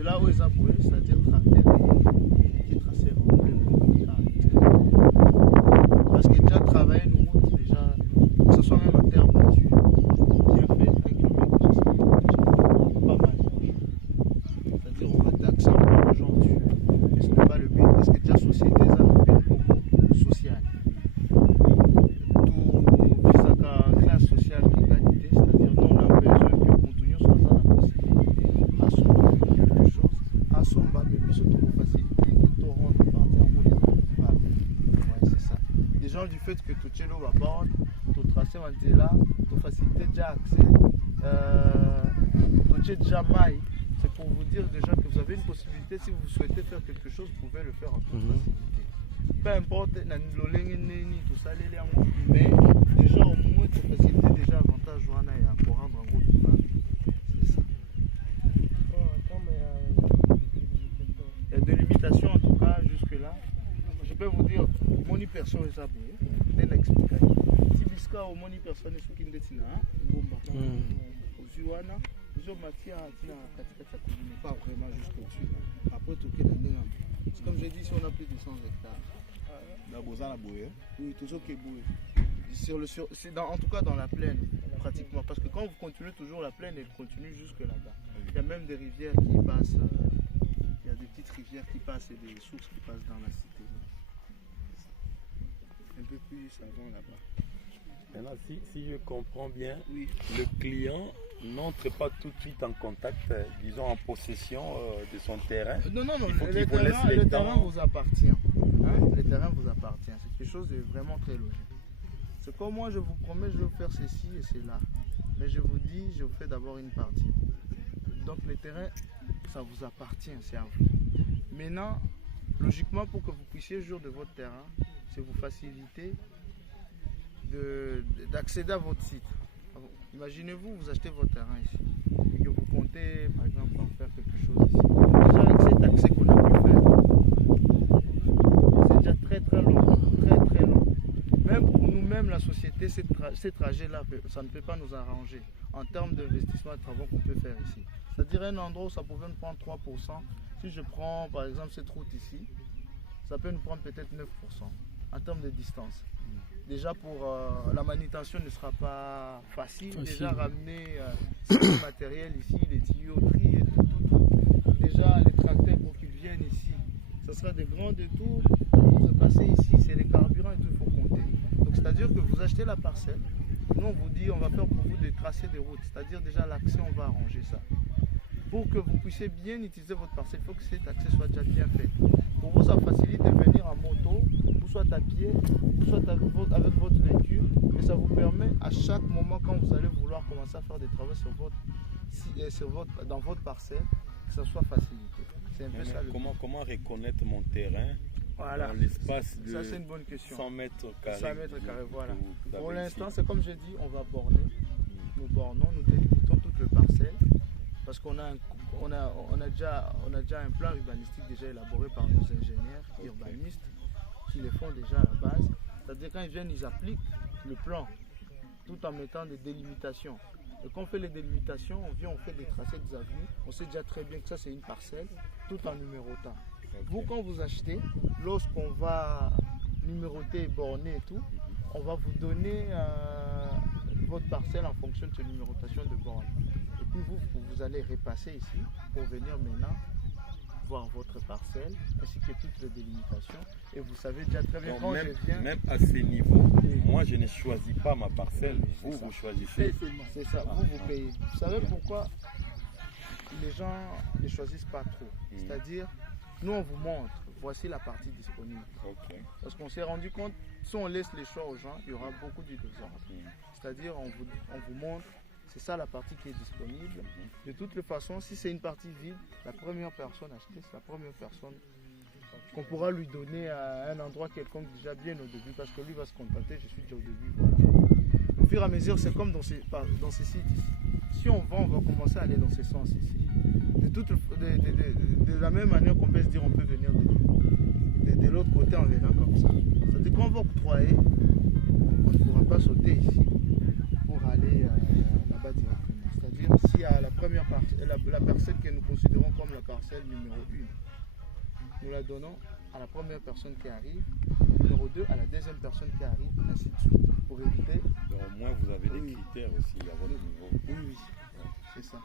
C'est là où ils abouent, c'est-à-dire tracter qui tracer en plein parce que déjà travailler une route, déjà, que ce soit même en terre battue, bien fait, 1 km, pas mal. C'est-à-dire on va taxer encore aujourd'hui, mais ce n'est pas le but, parce que déjà société, ça a un but beaucoup social. Tout vise à la classe sociale qui est qualité, c'est-à-dire nous on a besoin que Montougno soit dans la possibilité à sauver quelque chose, à sauver, mais puis surtout pour faciliter que tout rende partir en route des ouais, c'est ça. Déjà du fait que tout cello va bord, tout tracé va dire là, tout faciliter déjà accès, tout déjà maille. C'est pour vous dire déjà que vous avez une possibilité, si vous souhaitez faire quelque chose, vous pouvez le faire en toute facilité. Peu importe, tout ça, mais déjà au moins tu facilites déjà avantage pour rendre en route. C'est ça. Il y a des limitations en tout cas jusque-là. Je peux vous dire, mon personne est abouée, c'est expliqué. Si bisca au mon personne est qui est pas vraiment jusqu'au-dessus. Après tout, c'est comme j'ai dit, si on a plus de 100 hectares. Oui, toujours qui est boué. En tout cas dans la plaine, pratiquement. Parce que quand vous continuez toujours la plaine, elle continue jusque là-bas. Il y a même des rivières qui passent. Il y a des petites rivières qui passent et des sources qui passent dans la cité. Un peu plus avant là-bas. Maintenant, si je comprends bien, oui. Le client n'entre pas tout de suite en contact, disons en possession de son terrain. Non, il faut qu'il vous laisse le terrain vous appartient. Hein? Le terrain vous appartient. C'est quelque chose de vraiment très logique. C'est comme moi, je vous promets, je vais vous faire ceci et cela. Mais je vous dis, je vous fais d'abord une partie. Donc le terrain, ça vous appartient, c'est à vous. Maintenant, logiquement, pour que vous puissiez jouir de votre terrain, c'est vous faciliter d'accéder à votre site. Imaginez-vous, vous achetez votre terrain ici et que vous comptez par exemple en faire quelque chose ici. Déjà avec cet accès qu'on a pu faire, c'est déjà très très long, très très long. Même pour nous-mêmes, la société, ces trajets-là, ça ne peut pas nous arranger en termes d'investissement et de travaux qu'on peut faire ici. C'est-à-dire un endroit où ça pouvait nous prendre 3%, si je prends par exemple cette route ici, ça peut nous prendre peut-être 9% en termes de distance. Déjà pour la manutention ne sera pas facile. Déjà ramener ce matériel ici, les tuyauteries et tout. Déjà les tracteurs pour qu'ils viennent ici, ce sera des grands détours. Pour se passer ici, c'est les carburants et tout, il faut compter. Donc c'est-à-dire que vous achetez la parcelle, nous on vous dit on va faire pour vous des tracés de route, c'est-à-dire déjà l'accès on va arranger ça. Pour que vous puissiez bien utiliser votre parcelle, il faut que cet accès soit déjà bien fait. Pour vous, ça facilite de venir en moto, ou soit à pied, ou soit avec votre véhicule, mais ça vous permet à chaque moment quand vous allez vouloir commencer à faire des travaux dans votre parcelle, que ça soit facilité. C'est un peu ça le comment reconnaître mon terrain dans l'espace de ça, c'est une bonne question. 100 mètres carrés. 100 mètres carrés, voilà. Pour l'instant, c'est comme j'ai dit, on va borner. Nous bornons, nous délimitons toute le parcelle. Parce qu'on a déjà un plan urbanistique déjà élaboré par nos ingénieurs urbanistes qui le font déjà à la base. C'est-à-dire quand ils viennent, ils appliquent le plan tout en mettant des délimitations. Et quand on fait les délimitations, on vient, on fait des tracés des avenues. On sait déjà très bien que ça c'est une parcelle, tout en numérotant. Vous, quand vous achetez, lorsqu'on va numéroter, borner et tout, on va vous donner votre parcelle en fonction de cette numérotation de borne. Et puis vous allez repasser ici pour venir maintenant voir votre parcelle ainsi que toutes les délimitations. Et vous savez déjà très bien quand je viens. Même à ce niveau, moi je ne choisis pas ma parcelle. Vous choisissez. C'est ça, vous payez. Vous savez pourquoi les gens ne choisissent pas trop? C'est-à-dire, nous on vous montre, voici la partie disponible. Parce qu'on s'est rendu compte, si on laisse les choix aux gens, il y aura beaucoup de désordre. C'est-à-dire, on vous montre, c'est ça la partie qui est disponible. De toutes les façons, si c'est une partie vide, la première personne achetée, c'est la première personne qu'on pourra lui donner à un endroit quelconque déjà bien au début, parce que lui va se contenter, je suis déjà au début. Voilà. Au fur et à mesure, c'est comme dans ces sites ici. Si on vend, on va commencer à aller dans ce sens ici. De la même manière qu'on peut se dire, on peut venir de l'autre côté en venant comme ça. C'est-à-dire qu'on va octroyer, on ne pourra pas sauter ici pour aller là-bas directement. C'est-à-dire Si à la première partie, la parcelle que nous considérons comme la parcelle numéro 1, nous la donnons à la première personne qui arrive, numéro 2 à la deuxième personne qui arrive, ainsi de suite, pour éviter. Donc, au moins, vous avez des critères aussi à votre niveau. Oui, c'est ça.